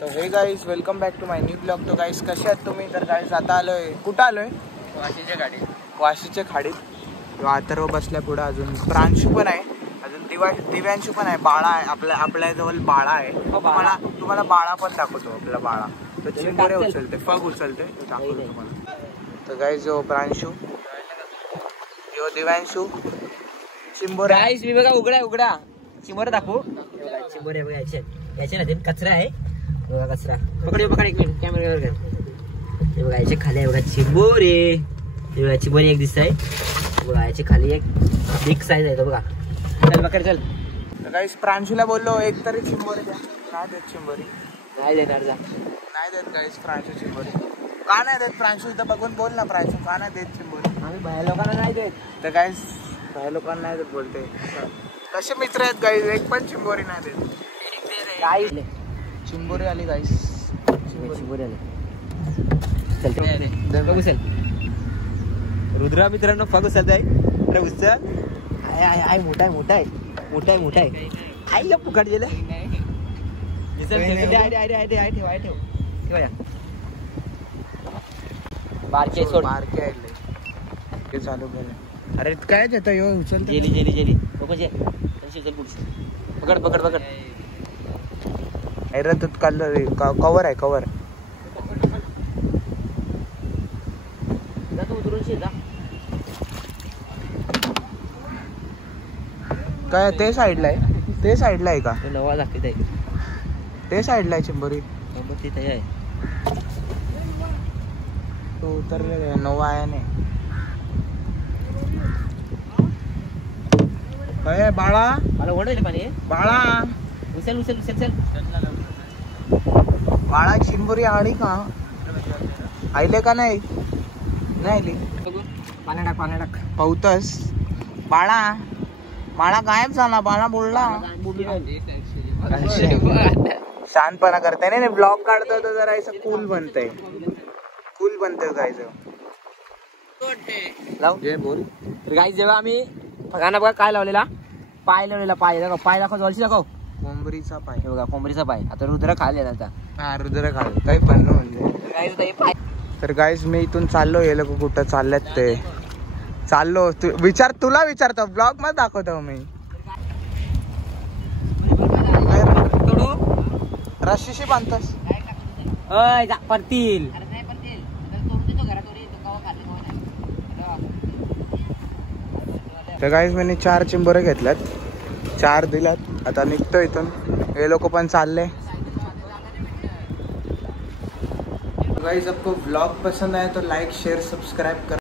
तो hey guys welcome back to my new blog. तो guys कसे आहेत तुम्ही? तर गाईज आता आलोय, कुठं आलोय? वाशीच्या खाडीत. अथर्व बसल्या पुढे, अजून प्रांशू पण आहे, अजून दिव्यांशू पण आहे, बाळा आहे आपल्या जवळ बाळा आहे. तुम्हाला बाळा पण दाखवतो. आपला बाळा तो चिंबोरे उचलते, फग उचलते, दाखवतो तुम्हाला. तर गाईज जो प्रांशू, जो दिव्यांशू, चिंबोरे. गाईज मी बघा उघडा चिंबोरे दाखवू. चिंबोरे बघा याचे ना कचरा आहे बघा, कचरा पकड एक मिनिट कॅमेरावर कर. हे बघा याच्या खाली आहे बघा चिंबोरे. हे बघा चिंबोरे एक दिसत आहे बघा, याच्या खाली एक बिग साईज आहे तो बघा. चल पकड चल. गाईज प्रांशूला बोललो एक तरी चिंबोरे द्या, नाही देत चिंबोरी, नाही देणार जा, नाही देत गाईज प्रांशू चिंबोरी. का नाही देत प्रांशू? इथं बघून बोल ना प्रांशू, का नाही देत चिंबोरी? आम्ही बाहेर लोकांना नाही देत. तर गाईज बाहेर लोकांना नाही देत बोलते. कसे मित्र आहेत गाईज, एक पण चिंबोरी नाही देत. गाईज चिंबोरी आली गाईज, चिंबोरे आले. चल बघू चल. रुद्रा मित्रांनो फग उचलत आहे. अरे उचल. आय मोठा आहे. आई फुकट गेलं. बारके सोड. बारके आले ते चालू केलं. अरे काय देतं यो उचलते. जेली पकड. अरे तू कवर आहे कवर. काय ते साईडला आहे का? नवा दाखवत आहे ते साईडला आहे चिंबोरी. तिथे आहे तो तर नवा आहे नाही. काय बाळा, मला ओढायला पाणी बाळा उचल बाळा चिंबोरी आली का? आईले का नाही आली? पाण्या टाक पावतस. बाळा गायब झाला. बाळा बोलला शांतपणा करताय नाही ब्लॉग काढतोय तर जरा असं कूल बनतंय गायचं. जे बोल. तर गाईज जेव्हा आम्ही गाणं बघा काय लावलेला, पाय दाखव जवळशी दाखव. कोंबरीचा पाय. हे बघा कोंबरीचा पाय. आता रुद्र खाले आता. हा रुद्र काढ काही पण म्हणजे. तर गाईज मी इथून चाललो. हे लोक कुठं चाललेत ते चाललो. तुला विचारतो, ब्लॉग मध्ये दाखवतो मी. रशीशी बांधतोस परतील. तर गाईज मी 4 चिंबोरे घेतल्यात, 4 दिल्यात. आता निघतो इथून. हे लोक पण चालले. गाइस आपको व्लॉग पसंद आए तो लाइक शेयर सब्सक्राइब कर